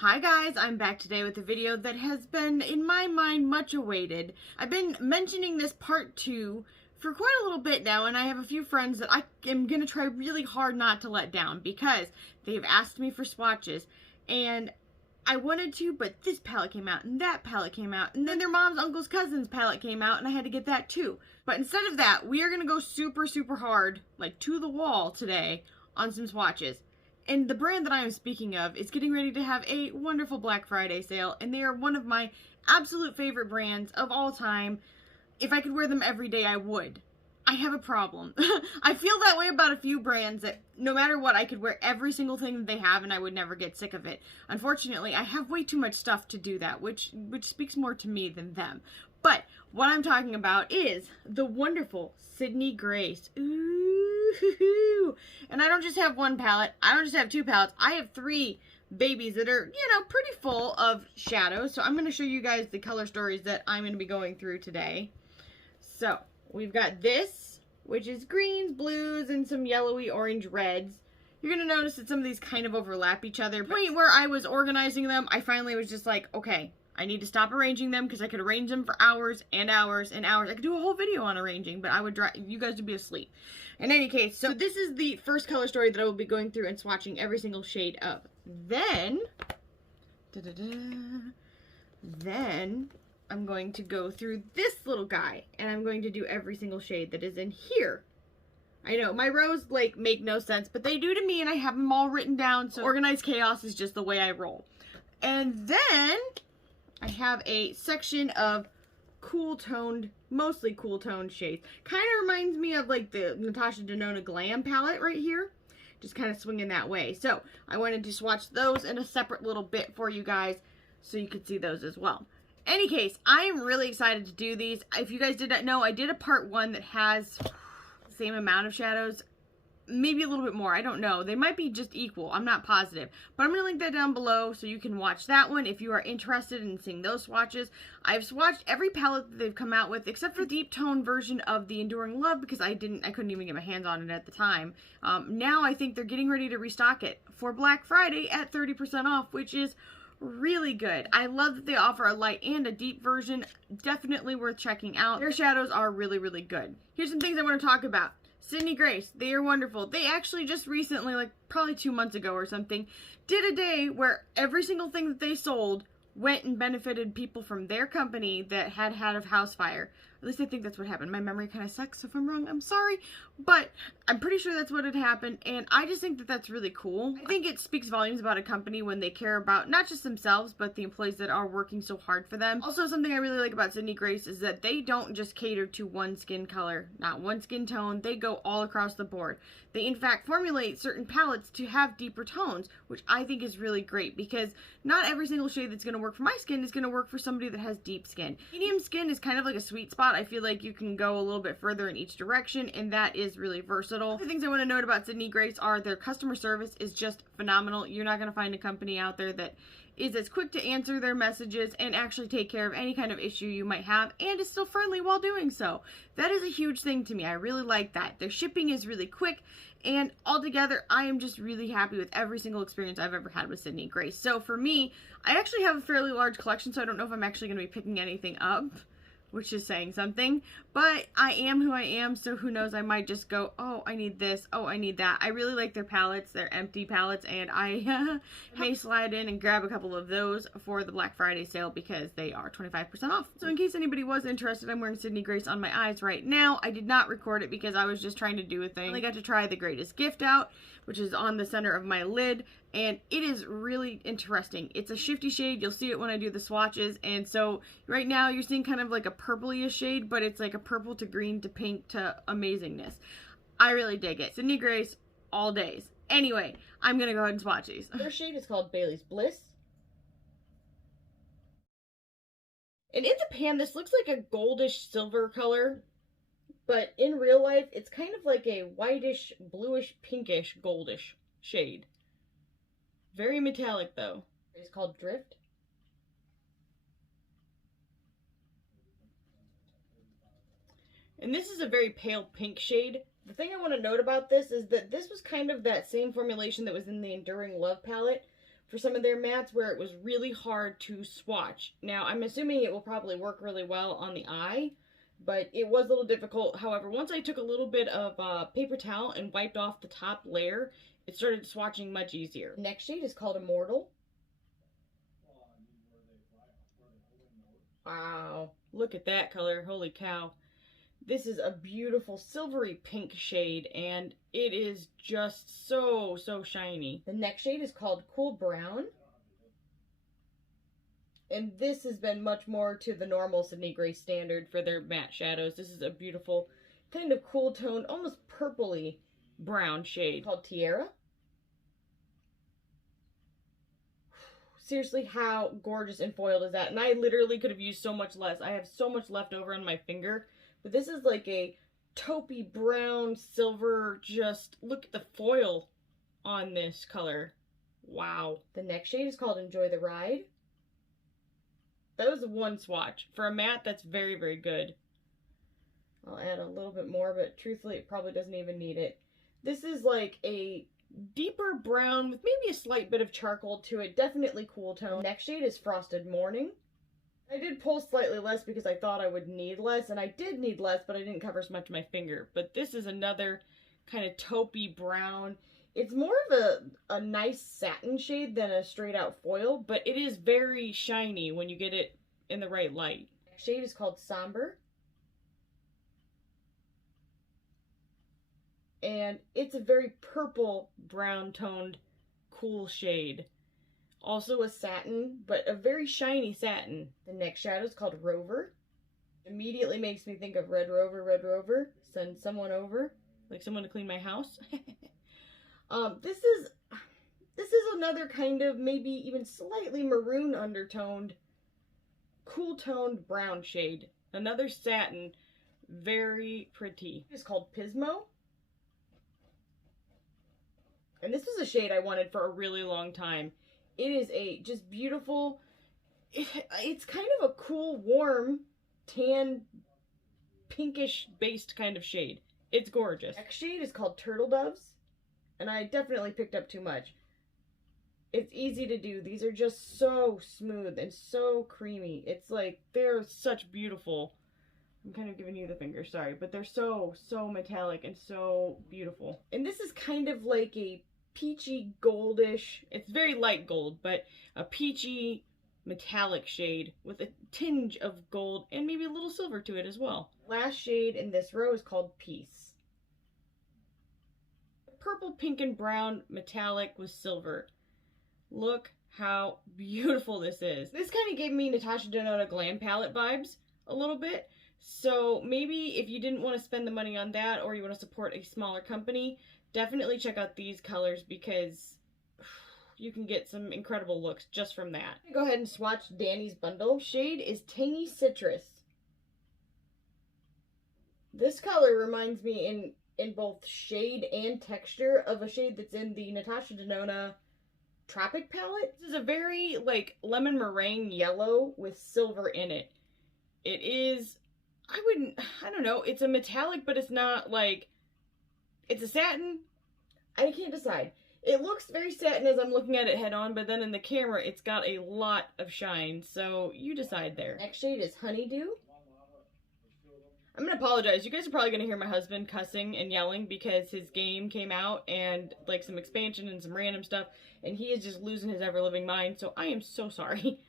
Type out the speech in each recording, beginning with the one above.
Hi guys, I'm back today with a video that has been, in my mind, much awaited. I've been mentioning this part 2 for quite a little bit now, and I have a few friends that I am going to try really hard not to let down because they've asked me for swatches, and I wanted to, but this palette came out, and that palette came out, and then their mom's, uncle's, cousin's palette came out, and I had to get that too. But instead of that, we are going to go super hard, like to the wall today, on some swatches. And the brand that I am speaking of is getting ready to have a wonderful Black Friday sale, and they are one of my absolute favorite brands of all time. If I could wear them every day, I would. I have a problem. I feel that way about a few brands that no matter what, I could wear every single thing that they have and I would never get sick of it. Unfortunately, I have way too much stuff to do that, which speaks more to me than them. But what I'm talking about is the wonderful Sydney Grace. Ooh. And I don't just have one palette. I don't just have two palettes. I have three babies that are, pretty full of shadows. So I'm going to show you guys the color stories that I'm going to be going through today. So we've got this, which is greens, blues, and some yellowy orange reds. You're going to notice that some of these kind of overlap each other. The point where I was organizing them, I finally was just like, okay, I need to stop arranging them because I could arrange them for hours and hours and hours. I could do a whole video on arranging, but I would you guys would be asleep. In any case, so this is the first color story that I will be going through and swatching every single shade of. Then I'm going to go through this little guy, and I'm going to do every single shade that is in here. I know, my rows, make no sense, but they do to me, and I have them all written down, so organized chaos is just the way I roll. And then I have a section of mostly cool toned shades. Kind of reminds me of, the Natasha Denona Glam palette right here. Just kind of swinging that way. So, I wanted to swatch those in a separate little bit for you guys, so you could see those as well. Any case, I am really excited to do these. If you guys did not know, I did a part 1 that has the same amount of shadows. Maybe a little bit more. I don't know. They might be just equal. I'm not positive. But I'm going to link that down below so you can watch that one if you are interested in seeing those swatches. I've swatched every palette that they've come out with except for the deep tone version of the Enduring Love because I couldn't even get my hands on it at the time. Now I think they're getting ready to restock it for Black Friday at 30% off, which is really good. I love that they offer a light and a deep version. Definitely worth checking out. Their shadows are really good. Here's some things I want to talk about. Sydney Grace, they are wonderful. They actually just recently, probably 2 months ago or something, did a day where every single thing that they sold went and benefited people from their company that had a house fire. At least I think that's what happened. My memory kind of sucks, so if I'm wrong, I'm sorry. But I'm pretty sure that's what had happened, and I just think that that's really cool. I think it speaks volumes about a company when they care about not just themselves, but the employees that are working so hard for them. Also, something I really like about Sydney Grace is that they don't just cater to one skin color, not one skin tone. They go all across the board. They, in fact, formulate certain palettes to have deeper tones, which I think is really great because not every single shade that's going to work for my skin is going to work for somebody that has deep skin. Medium skin is kind of like a sweet spot. I feel like you can go a little bit further in each direction, and that is really versatile. The things I want to note about Sydney Grace are their customer service is just phenomenal. You're not going to find a company out there that is as quick to answer their messages and actually take care of any kind of issue you might have and is still friendly while doing so. That is a huge thing to me. I really like that. Their shipping is really quick, and altogether I am just really happy with every single experience I've ever had with Sydney Grace. So for me, I actually have a fairly large collection, so I don't know if I'm actually going to be picking anything up, which is saying something, but I am who I am, so who knows, I might just go, oh, I need this, oh, I need that. I really like their palettes, their empty palettes, and I may slide in and grab a couple of those for the Black Friday sale because they are 25% off. So in case anybody was interested, I'm wearing Sydney Grace on my eyes right now. I did not record it because I was just trying to do a thing. I only got to try the Greatest Gift out, which is on the center of my lid, and it is really interesting. It's a shifty shade. You'll see it when I do the swatches, and so right now you're seeing kind of like a purpley shade, but it's like a purple to green to pink to amazingness. I really dig it. Sydney Grace all days. Anyway, I'm gonna go ahead and swatch these. Their shade is called Bailey's Bliss. And in the pan, this looks like a goldish silver color, but in real life, it's kind of like a whitish, bluish, pinkish, goldish shade. Very metallic, though. It's called Drift. And this is a very pale pink shade. The thing I want to note about this is that this was kind of that same formulation that was in the Enduring Love palette, for some of their mattes where it was really hard to swatch. Now, I'm assuming it will probably work really well on the eye, but it was a little difficult. However, once I took a little bit of paper towel and wiped off the top layer, it started swatching much easier. The next shade is called Immortal. Wow, look at that color, holy cow. This is a beautiful silvery pink shade, and it is just so, so shiny. The next shade is called Cool Brown. And this has been much more to the normal Sydney Gray standard for their matte shadows. This is a beautiful, kind of cool toned, almost purpley brown shade called Tiara. Seriously, how gorgeous and foiled is that? And I literally could have used so much less. I have so much left over on my finger. But this is like a taupey brown, silver, just look at the foil on this color. Wow. The next shade is called Enjoy the Ride. That was one swatch. For a matte, that's very, very good. I'll add a little bit more, but truthfully, it probably doesn't even need it. This is like a deeper brown with maybe a slight bit of charcoal to it. Definitely cool tone. Next shade is Frosted Morning. I did pull slightly less because I thought I would need less, and I did need less, but I didn't cover as much of my finger. But this is another kind of taupey brown. It's more of a nice satin shade than a straight out foil, but it is very shiny when you get it in the right light. Next shade is called Somber. And it's a very purple brown toned cool shade. Also a satin, but a very shiny satin. The next shadow is called Rover. Immediately makes me think of Red Rover, send someone over, like someone to clean my house. This is another kind of maybe even slightly maroon undertoned, cool toned brown shade. Another satin, very pretty. It's called Pismo. And this is a shade I wanted for a really long time. It is a just beautiful, it's kind of a cool, warm, tan, pinkish based kind of shade. It's gorgeous. Next shade is called Turtle Doves, and I definitely picked up too much. It's easy to do. These are just so smooth and so creamy. It's like, they're such beautiful. I'm kind of giving you the finger, sorry, but they're so, so metallic and so beautiful. And this is kind of like a peachy goldish, it's very light gold, but a peachy metallic shade with a tinge of gold and maybe a little silver to it as well. Last shade in this row is called Peace. Purple, pink, and brown metallic with silver. Look how beautiful this is. This kind of gave me Natasha Denona Glam Palette vibes a little bit. So maybe if you didn't want to spend the money on that, or you want to support a smaller company, definitely check out these colors because you can get some incredible looks just from that. Go ahead and swatch Danny's bundle. Shade is Tangy Citrus. This color reminds me in both shade and texture of a shade that's in the Natasha Denona Tropic palette. This is a very like lemon meringue yellow with silver in it. It is, I don't know, it's a metallic, but it's not like, it's a satin. I can't decide. It looks very satin as I'm looking at it head on, but then in the camera, it's got a lot of shine. So you decide there. Next shade is Honeydew. I'm going to apologize. You guys are probably going to hear my husband cussing and yelling because his game came out and like some expansion and some random stuff. And he is just losing his ever-living mind. So I am so sorry.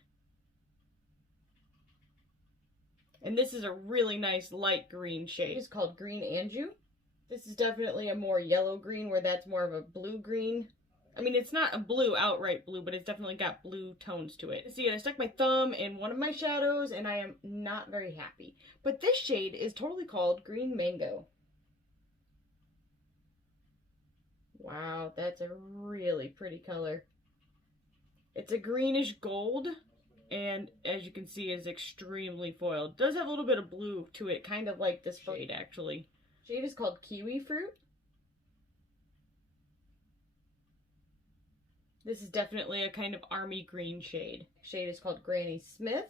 And this is a really nice light green shade. It's called Green Anjou. This is definitely a more yellow green, where that's more of a blue green. I mean, it's not a blue, outright blue, but it's definitely got blue tones to it. See, I stuck my thumb in one of my shadows, and I am not very happy. But this shade is totally called Green Mango. Wow, that's a really pretty color. It's a greenish gold, and as you can see, is extremely foiled. It does have a little bit of blue to it, kind of like this shade, actually. Shade is called Kiwi Fruit. This is definitely a kind of army green shade. Shade is called Granny Smith.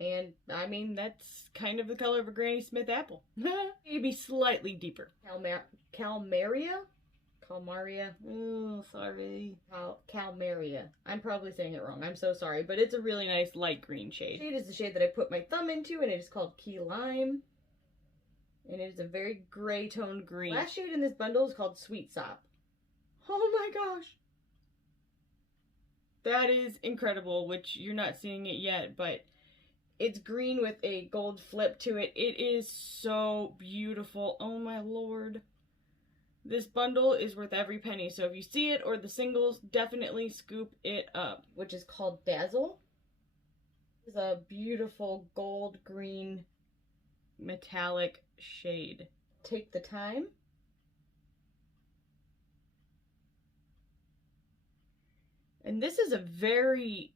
And, I mean, that's kind of the color of a Granny Smith apple. Maybe slightly deeper. Calmaria. Calmaria. Oh, sorry. Calmaria. I'm probably saying it wrong. I'm so sorry, but it's a really nice light green shade. The shade is the shade that I put my thumb into, and it is called Key Lime. And it is a very gray toned green. Last shade in this bundle is called Sweet Sop. Oh my gosh. That is incredible, which you're not seeing it yet, but it's green with a gold flip to it. It is so beautiful. Oh my lord. This bundle is worth every penny, so if you see it or the singles, definitely scoop it up. Which is called Dazzle. It's a beautiful gold green metallic shade. Take the time. And this is a very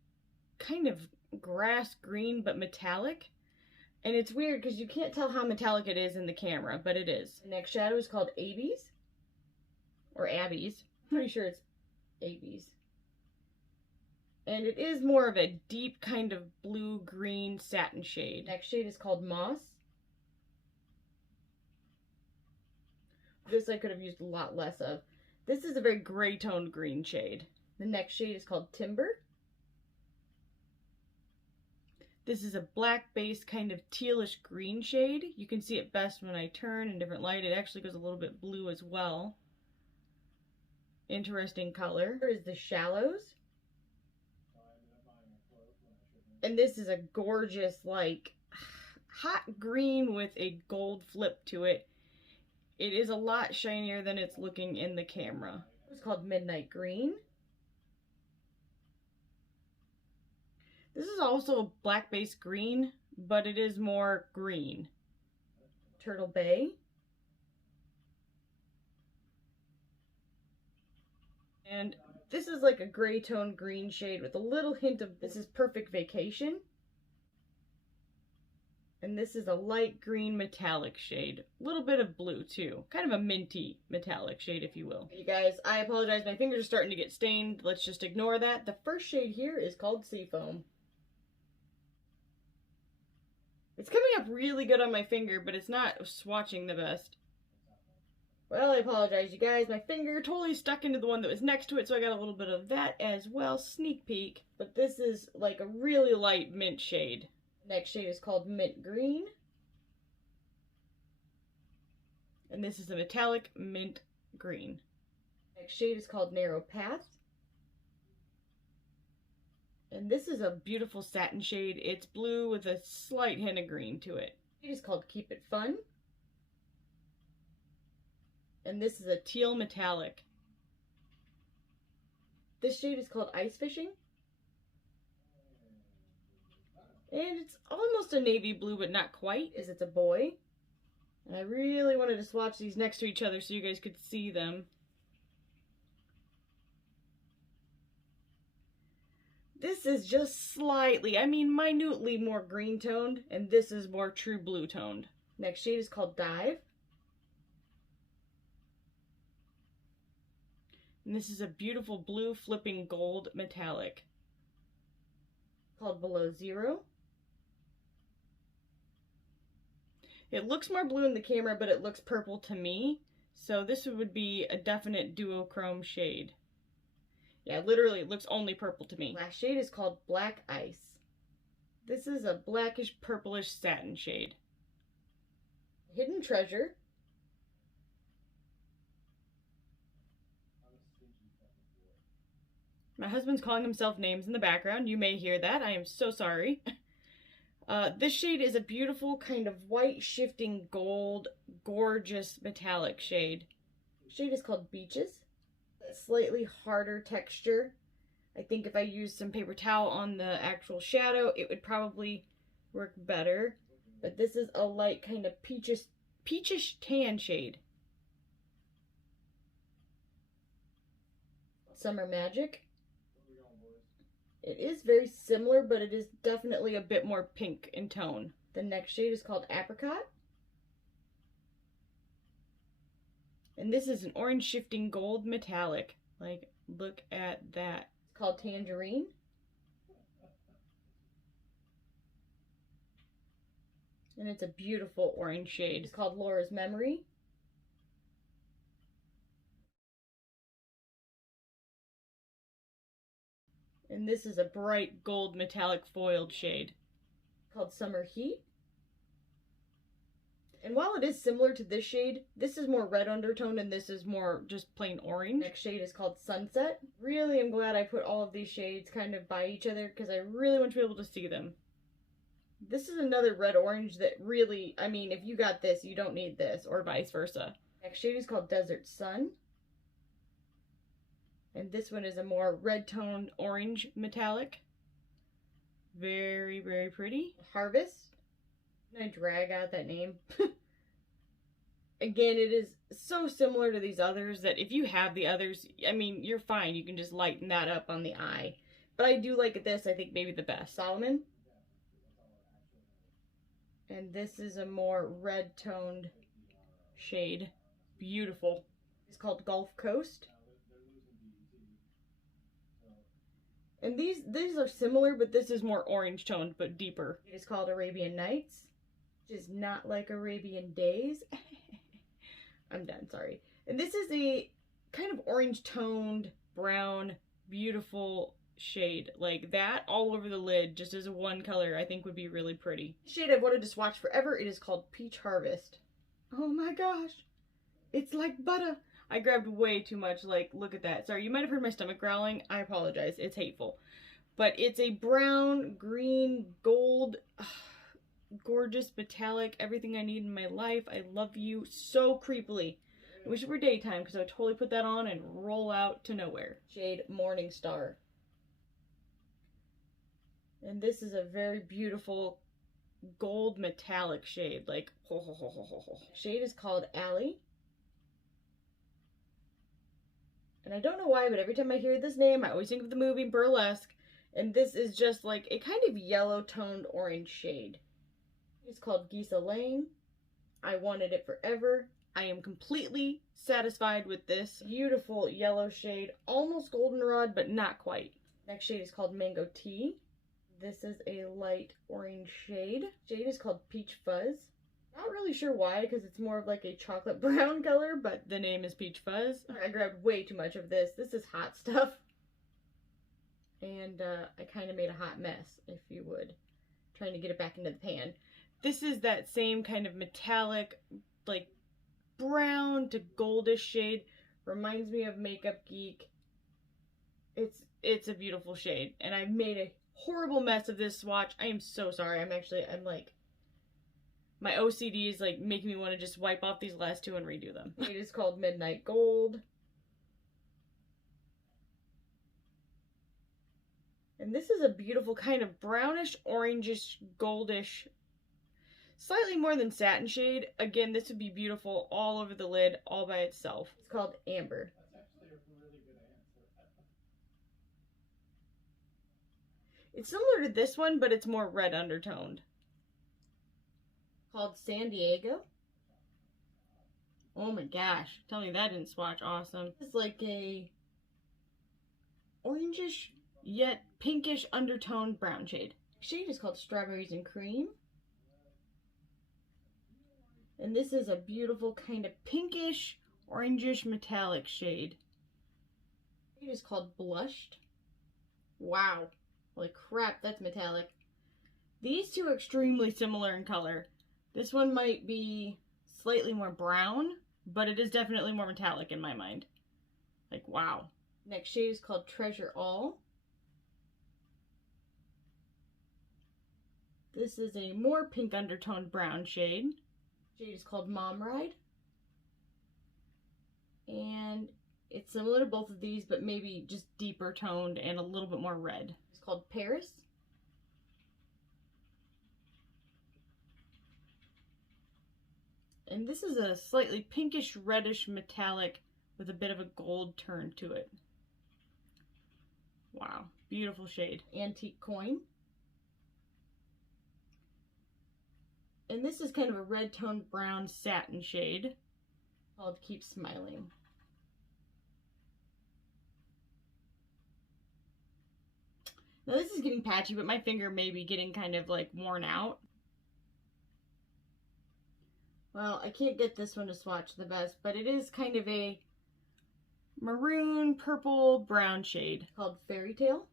kind of grass green but metallic. And it's weird because you can't tell how metallic it is in the camera, but it is. The next shadow is called Abby's. Or Abby's. Pretty sure it's Abby's. And it is more of a deep kind of blue-green satin shade. Next shade is called Moss. This I could have used a lot less of. This is a very gray-toned green shade. The next shade is called Timber. This is a black-based kind of tealish green shade. You can see it best when I turn in different light. It actually goes a little bit blue as well. Interesting color. Here is the Shallows. And this is a gorgeous, like, hot green with a gold flip to it. It is a lot shinier than it's looking in the camera. It's called Midnight Green. This is also a black-based green, but it is more green. Turtle Bay. And this is like a gray tone green shade with a little hint of, this is Perfect Vacation. And this is a light green metallic shade. A little bit of blue too. Kind of a minty metallic shade, if you will. You guys, I apologize. My fingers are starting to get stained. Let's just ignore that. The first shade here is called Seafoam. It's coming up really good on my finger, but it's not swatching the best. Well, I apologize, you guys. My finger totally stuck into the one that was next to it, so I got a little bit of that as well. Sneak peek. But this is like a really light mint shade. Next shade is called Mint Green. And this is a metallic mint green. Next shade is called Narrow Path. And this is a beautiful satin shade. It's blue with a slight hint of green to it. It is called Keep It Fun. And this is a teal metallic. This shade is called Ice Fishing. And it's almost a navy blue, but not quite, as it's a boy. And I really wanted to swatch these next to each other so you guys could see them. This is just slightly, I mean minutely more green toned, and this is more true blue toned. Next shade is called Dive. And this is a beautiful blue flipping gold metallic called Below Zero. It looks more blue in the camera, but it looks purple to me. So this would be a definite duochrome shade. Yeah, literally it looks only purple to me. Last shade is called Black Ice. This is a blackish purplish satin shade. Hidden Treasure. My husband's calling himself names in the background. You may hear that. I am so sorry. This shade is a beautiful kind of white shifting gold, gorgeous metallic shade. Shade is called Beaches. A slightly harder texture. I think if I used some paper towel on the actual shadow, it would probably work better. But this is a light kind of peachish tan shade. Summer Magic. It is very similar, but it is definitely a bit more pink in tone. The next shade is called Apricot. And this is an orange shifting gold metallic. Like, look at that. It's called Tangerine. And it's a beautiful orange shade. It's called Laura's Memory. And this is a bright gold metallic foiled shade called Summer Heat. And while it is similar to this shade, this is more red undertone and this is more just plain orange. Next shade is called Sunset. Really am glad I put all of these shades kind of by each other because I really want to be able to see them. This is another red orange that really, I mean, if you got this, you don't need this, or vice versa. Next shade is called Desert Sun. And this one is a more red toned orange metallic. Very, very pretty. Harvest. Can I drag out that name? Again, it is so similar to these others that if you have the others, I mean, you're fine. You can just lighten that up on the eye. But I do like this, I think maybe the best. Solomon. And this is a more red toned shade. Beautiful. It's called Gulf Coast. And these are similar, but this is more orange toned, but deeper. It is called Arabian Nights, which is not like Arabian Days. I'm done, sorry. And this is a kind of orange toned, brown, beautiful shade. Like that all over the lid, just as a one color, I think would be really pretty. Shade I've wanted to swatch forever. It is called Peach Harvest. Oh my gosh. It's like butter. I grabbed way too much, like, look at that. Sorry, you might have heard my stomach growling. I apologize. It's hateful. But it's a brown, green, gold, gorgeous, metallic, everything I need in my life. I love you so creepily. I wish it were daytime because I would totally put that on and roll out to nowhere. Shade Morning Star. And this is a very beautiful gold metallic shade. Like, ho, ho, ho, ho, ho, ho. Shade is called Alley. And I don't know why, but every time I hear this name, I always think of the movie Burlesque. And this is just like a kind of yellow toned orange shade. It's called Gisa Lane. I wanted it forever. I am completely satisfied with this beautiful yellow shade. Almost goldenrod, but not quite. Next shade is called Mango Tea. This is a light orange shade. Shade is called Peach Fuzz. Not really sure why, because it's more of like a chocolate brown color, but the name is Peach Fuzz. I grabbed way too much of this. This is hot stuff. And I kind of made a hot mess, if you would. Trying to get it back into the pan. This is that same kind of metallic, like brown to goldish shade. Reminds me of Makeup Geek. It's a beautiful shade. And I made a horrible mess of this swatch. I am so sorry. I'm like, my OCD is like making me want to just wipe off these last two and redo them. It is called Midnight Gold. And this is a beautiful kind of brownish, orangish, goldish, slightly more than satin shade. Again, this would be beautiful all over the lid, all by itself. It's called Amber. That's actually a really good answer. It's similar to this one, but it's more red undertoned. Called San Diego. Oh my gosh. Tell me that didn't swatch awesome. It's like a orangish yet pinkish undertoned brown shade. Shade is called Strawberries and Cream. And this is a beautiful kind of pinkish, orangish metallic shade. It is called Blushed. Wow. Holy crap, that's metallic. These two are extremely similar in color. This one might be slightly more brown, but it is definitely more metallic in my mind. Like, wow. Next shade is called Treasure All. This is a more pink undertoned brown shade. Shade is called Mom Ride. And it's similar to both of these, but maybe just deeper toned and a little bit more red. It's called Paris. And this is a slightly pinkish reddish metallic with a bit of a gold turn to it. Wow, beautiful shade. Antique Coin. And this is kind of a red toned brown satin shade called Keep Smiling. Now this is getting patchy, but my finger may be getting kind of like worn out. Well, I can't get this one to swatch the best, but it is kind of a maroon, purple, brown shade called Fairy Tale.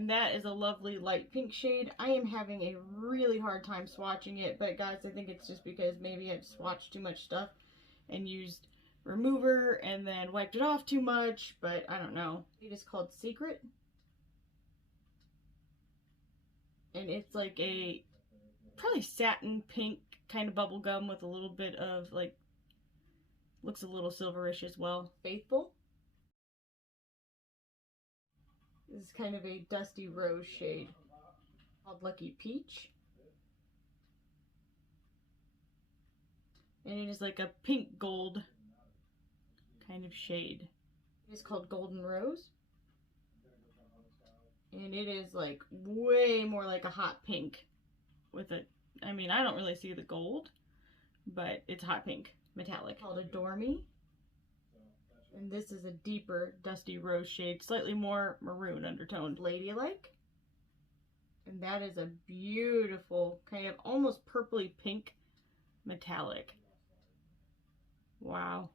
And that is a lovely light pink shade. I am having a really hard time swatching it, but guys, I think it's just because maybe I've swatched too much stuff and used remover and then wiped it off too much, but I don't know. It is called Secret. And it's like a probably satin pink kind of bubble gum with a little bit of like, looks a little silverish as well. Faithful. This is kind of a dusty rose shade called Lucky Peach. And it is like a pink gold kind of shade. It is called Golden Rose. And it is like way more like a hot pink with a, I mean, I don't really see the gold, but it's hot pink, metallic. Called Adore Me. And this is a deeper dusty rose shade, slightly more maroon undertoned. Ladylike. And that is a beautiful kind of almost purpley pink metallic. Wow.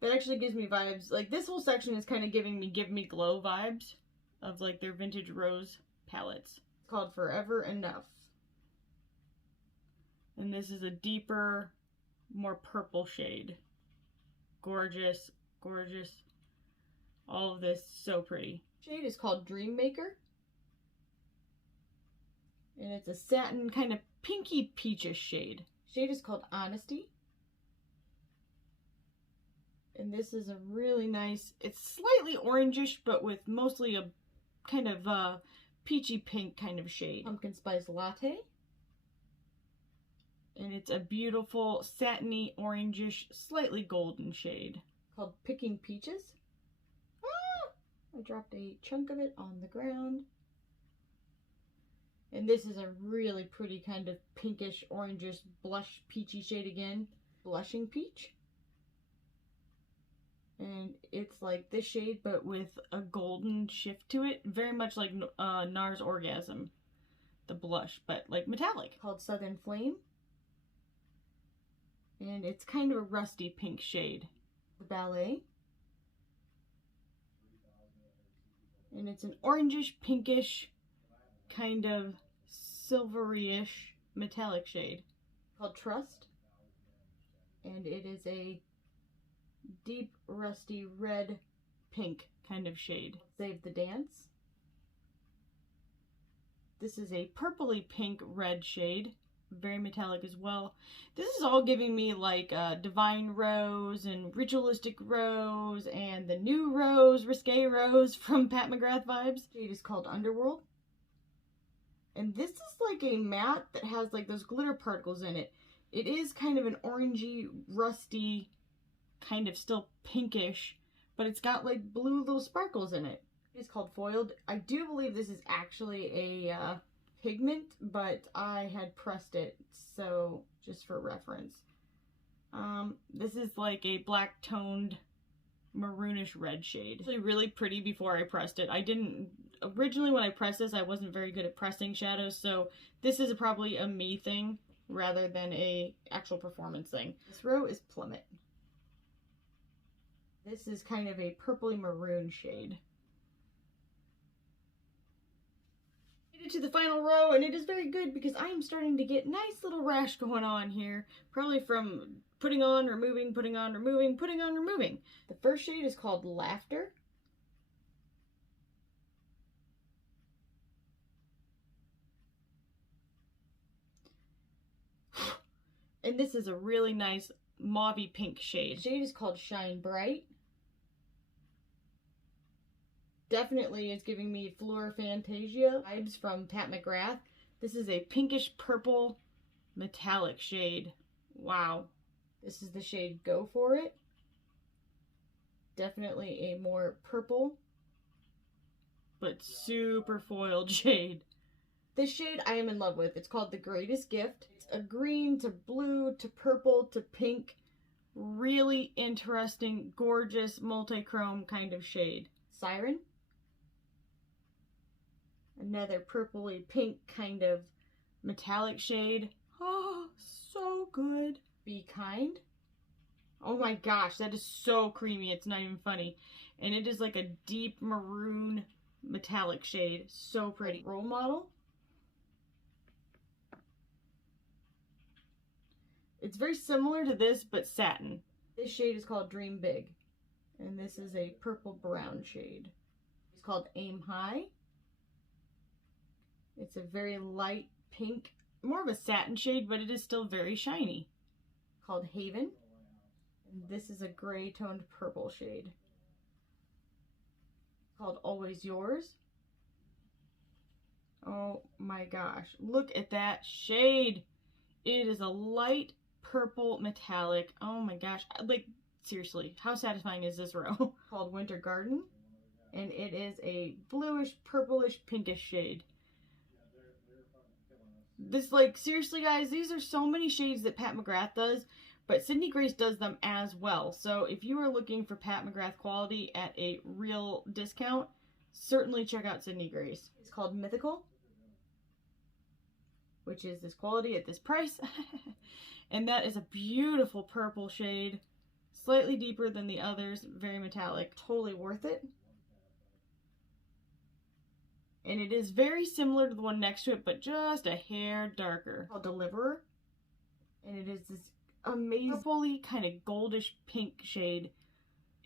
That actually gives me vibes, like this whole section is kind of giving me Give Me Glow vibes of like their vintage rose palettes. It's called Forever Enough. And this is a deeper, more purple shade. Gorgeous, gorgeous. All of this so pretty. Shade is called Dream Maker. And it's a satin kind of pinky peachish shade. Shade is called Honesty. And this is a really nice, it's slightly orangish, but with mostly a kind of peachy pink kind of shade. Pumpkin Spice Latte. And it's a beautiful satiny orangish, slightly golden shade called Picking Peaches. Ah! I dropped a chunk of it on the ground. And this is a really pretty kind of pinkish, orangish, blush, peachy shade again. Blushing Peach. And it's like this shade, but with a golden shift to it. Very much like NARS Orgasm. The blush, but like metallic. Called Southern Flame. And it's kind of a rusty pink shade. The Ballet. And it's an orangish, pinkish, kind of silvery-ish metallic shade called Trust. And it is a deep, rusty, red, pink kind of shade. Save the Dance. This is a purpley pink red shade. Very metallic as well. This is all giving me like Divine Rose and Ritualistic Rose and the new Rose, Risque Rose from Pat McGrath vibes. Shade is called Underworld. And this is like a matte that has like those glitter particles in it. It is kind of an orangey, rusty, kind of still pinkish, but it's got like blue little sparkles in it. It's called Foiled. I do believe this is actually a pigment, but I had pressed it, so just for reference. This is like a black toned maroonish red shade. It's actually really pretty before I pressed it. I didn't, originally when I pressed this, I wasn't very good at pressing shadows, so this is probably a me thing rather than a actual performance thing. This row is Plummet. This is kind of a purpley maroon shade. To the final row, and it is very good because I am starting to get nice little rash going on here, probably from putting on, removing, putting on, removing, putting on, removing. The first shade is called Laughter. And this is a really nice mauvey pink shade. The shade is called Shine Bright. Definitely is giving me Fleur Fantasia vibes from Pat McGrath. This is a pinkish purple metallic shade. Wow. This is the shade Go For It. Definitely a more purple, but super foiled shade. This shade I am in love with. It's called The Greatest Gift. It's a green to blue to purple to pink. Really interesting, gorgeous, multi-chrome kind of shade. Siren. Another purpley pink kind of metallic shade. Oh, so good. Be Kind. Oh my gosh, that is so creamy. It's not even funny. And it is like a deep maroon metallic shade. So pretty. Role model. It's very similar to this, but satin. This shade is called Dream Big. And this is a purple brown shade. It's called Aim High. It's a very light pink, more of a satin shade, but it is still very shiny. Called Haven. And this is a gray toned purple shade. Called Always Yours. Oh my gosh, look at that shade. It is a light purple metallic. Oh my gosh, like seriously, how satisfying is this row? Called Winter Garden, and it is a bluish, purplish, pinkish shade. This, like, seriously guys, these are so many shades that Pat McGrath does, but Sydney Grace does them as well. So if you are looking for Pat McGrath quality at a real discount, certainly check out Sydney Grace. It's called Mythical, which is this quality at this price. And that is a beautiful purple shade. Slightly deeper than the others, very metallic. Totally worth it. And it is very similar to the one next to it, but just a hair darker. Called Deliverer. And it is this amazing, purpley, kind of goldish pink shade.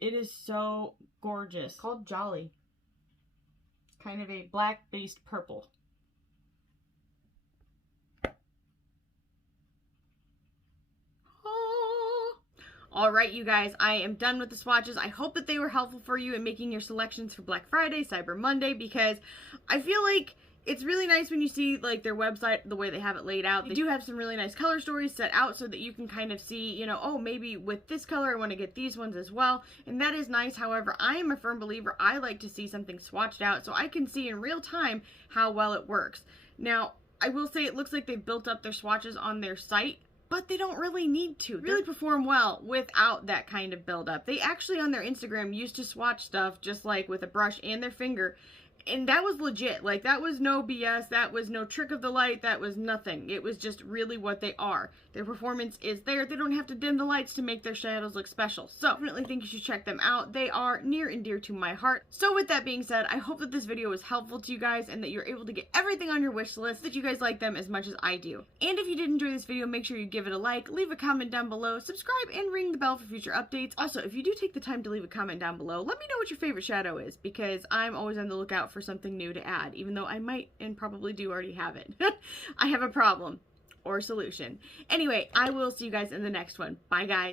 It is so gorgeous. It's called Jolly. Kind of a black-based purple. Alright, you guys, I am done with the swatches. I hope that they were helpful for you in making your selections for Black Friday, Cyber Monday, because I feel like it's really nice when you see, like, their website, the way they have it laid out. They do have some really nice color stories set out so that you can kind of see, you know, oh, maybe with this color I want to get these ones as well, and that is nice. However, I am a firm believer. I like to see something swatched out so I can see in real time how well it works. Now, I will say it looks like they've built up their swatches on their site, but they don't really need to. They really perform well without that kind of buildup. They actually on their Instagram used to swatch stuff just like with a brush and their finger, and that was legit. Like, that was no BS, that was no trick of the light, that was nothing. It was just really what they are. Their performance is there. They don't have to dim the lights to make their shadows look special. So, I definitely think you should check them out. They are near and dear to my heart. So with that being said, I hope that this video was helpful to you guys and that you're able to get everything on your wish list, that you guys like them as much as I do. And if you did enjoy this video, make sure you give it a like, leave a comment down below, subscribe, and ring the bell for future updates. Also, if you do take the time to leave a comment down below, let me know what your favorite shadow is, because I'm always on the lookout for something new to add, even though I might and probably do already have it. I have a problem or solution. Anyway, I will see you guys in the next one. Bye, guys.